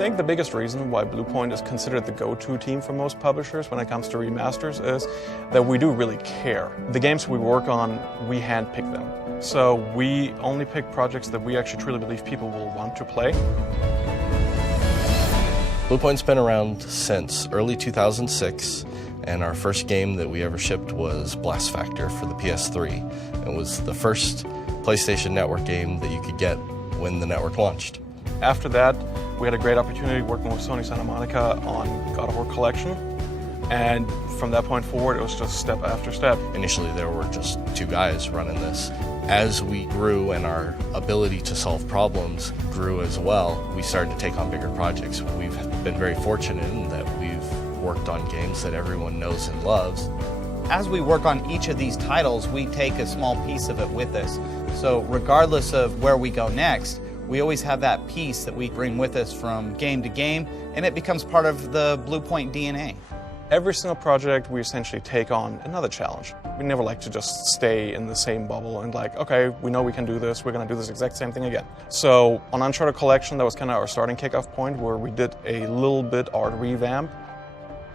think the biggest reason why Bluepoint is considered the go-to team for most publishers when it comes to remasters is that we do really care. The games we work on, we handpick them. So we only pick projects that we actually truly believe people will want to play. Bluepoint's been around since early 2006, and our first game that we ever shipped was Blast Factor for the PS3. It was the first PlayStation Network game that you could get when the network launched. After that, we had a great opportunity working with Sony Santa Monica on God of War Collection. And from that point forward, it was just step after step. Initially, there were just 2 guys running this. As we grew and our ability to solve problems grew as well, we started to take on bigger projects. We've been very fortunate in that we've worked on games that everyone knows and loves. As we work on each of these titles, we take a small piece of it with us. So regardless of where we go next, we always have that piece that we bring with us from game to game, and it becomes part of the Bluepoint DNA. Every single project, we essentially take on another challenge. We never like to just stay in the same bubble and like, okay, we know we can do this, we're gonna do this exact same thing again. So on Uncharted Collection, that was kind of our starting kickoff point where we did a little bit art revamp.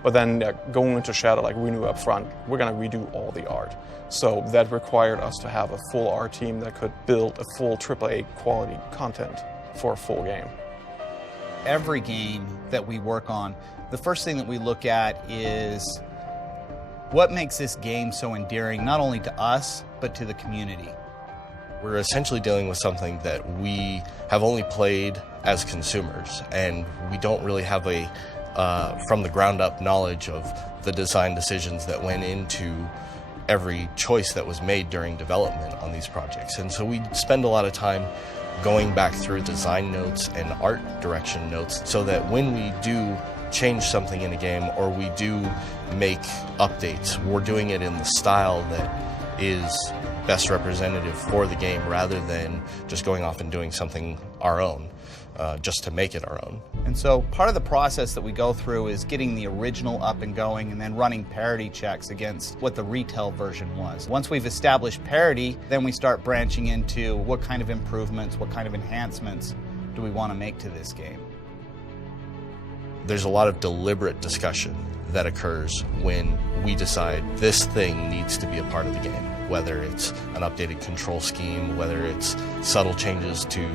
But then going into Shadow, like we knew up front, we're gonna redo all the art. So that required us to have a full art team that could build a full AAA quality content for a full game. Every game that we work on, the first thing that we look at is what makes this game so endearing, not only to us, but to the community. We're essentially dealing with something that we have only played as consumers, and we don't really have a from the ground up knowledge of the design decisions that went into every choice that was made during development on these projects. And so we spend a lot of time going back through design notes and art direction notes so that when we do change something in a game or we do make updates, we're doing it in the style that is best representative for the game rather than just going off and doing something our own, just to make it our own. And so part of the process that we go through is getting the original up and going and then running parity checks against what the retail version was. Once we've established parity, then we start branching into what kind of improvements, what kind of enhancements do we want to make to this game. There's a lot of deliberate discussion that occurs when we decide this thing needs to be a part of the game, whether it's an updated control scheme, whether it's subtle changes to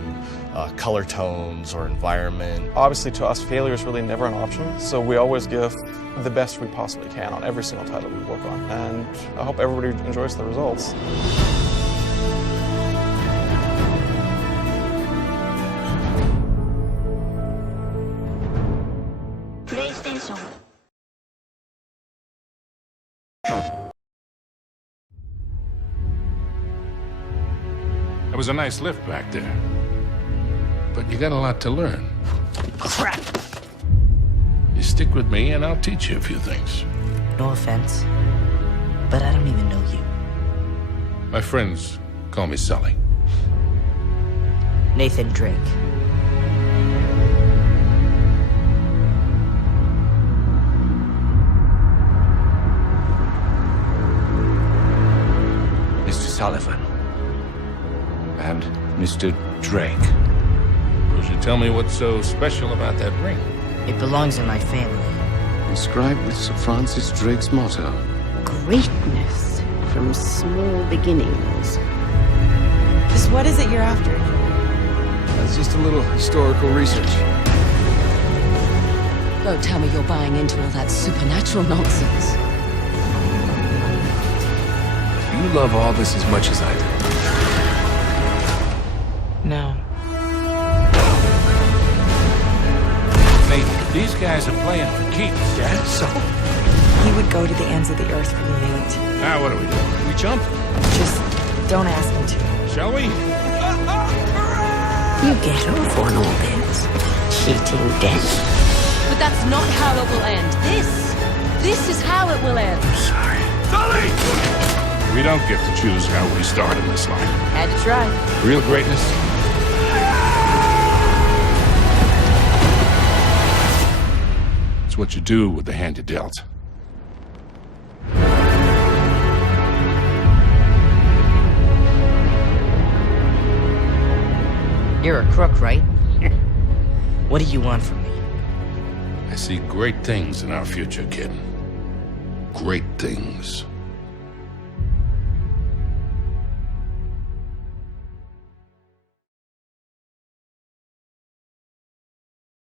color tones or environment. Obviously to us, failure is really never an option, so we always give the best we possibly can on every single title we work on, and I hope everybody enjoys the results. It was a nice lift back there. But you got a lot to learn. Crap! You stick with me and I'll teach you a few things. No offense, but I don't even know you. My friends call me Sully. Nathan Drake. Mr. Sullivan. And Mr. Drake. Will you tell me what's so special about that ring? It belongs in my family. Inscribed with Sir Francis Drake's motto. Greatness from small beginnings. Just what is it you're after? That's just a little historical research. Don't tell me you're buying into all that supernatural nonsense. You love all this as much as I do. No. Nathan, these guys are playing for keeps, yeah? So? He would go to the ends of the earth for you, Nate. Now what do? We jump? Just don't ask him to. Shall we? You get off on all this. Cheating death. But that's not how it will end. This is how it will end. Sorry. Sully! We don't get to choose how we start in this life. Had to try. Real greatness. It's what you do with the hand you're dealt. You're a crook, right? What do you want from me? I see great things in our future, kid. Great things.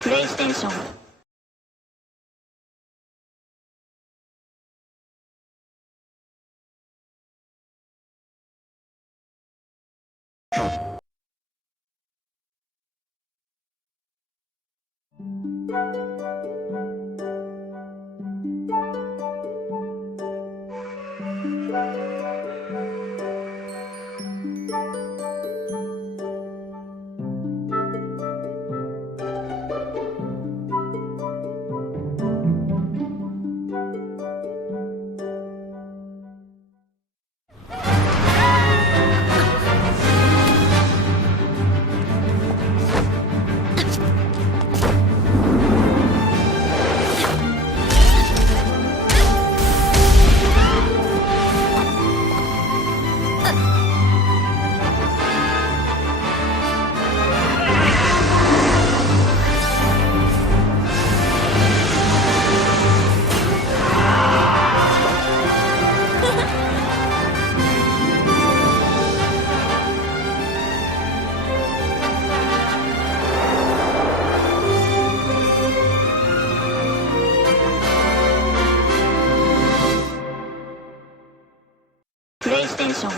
PlayStation. PlayStation.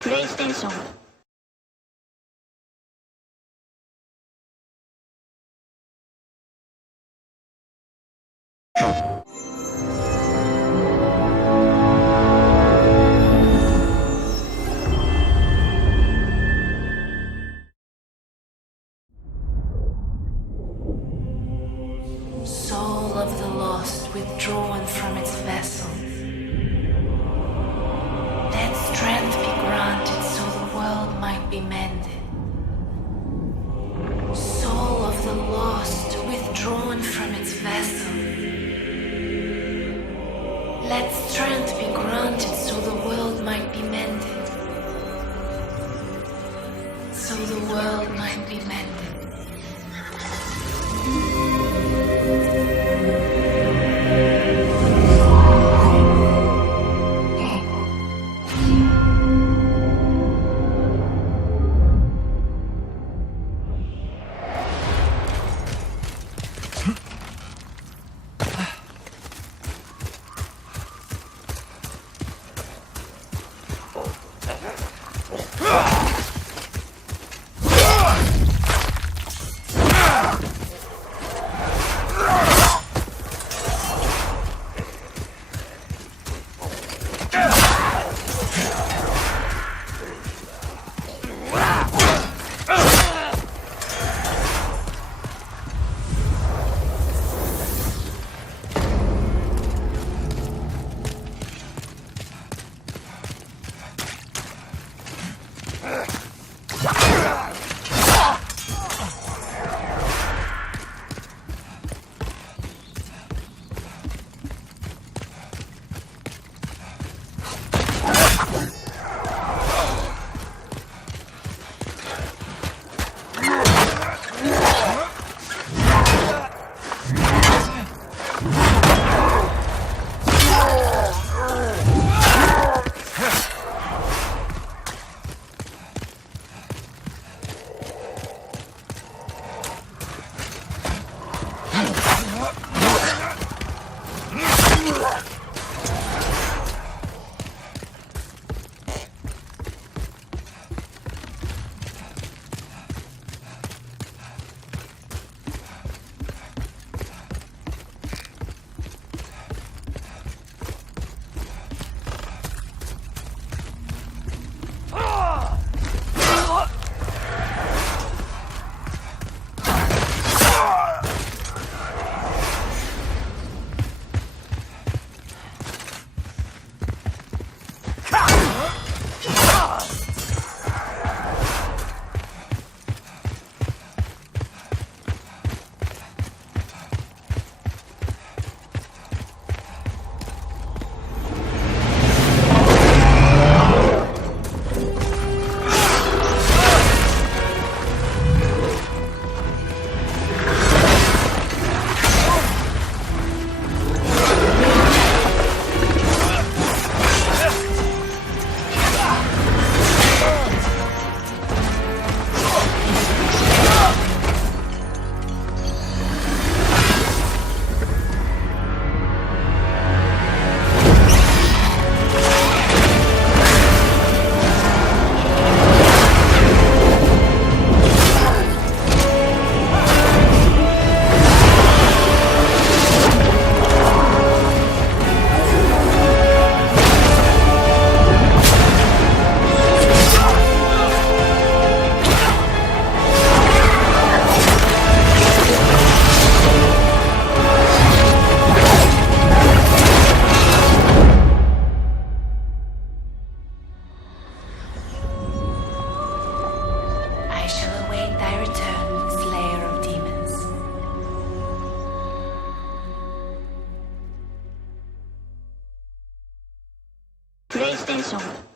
PlayStation. Soul of the lost withdrawn from its vessel. Let strength be granted so the world might be mended. Soul of the lost withdrawn from its vessel. Let strength be granted so the world might be mended. So the world might be mended. PlayStation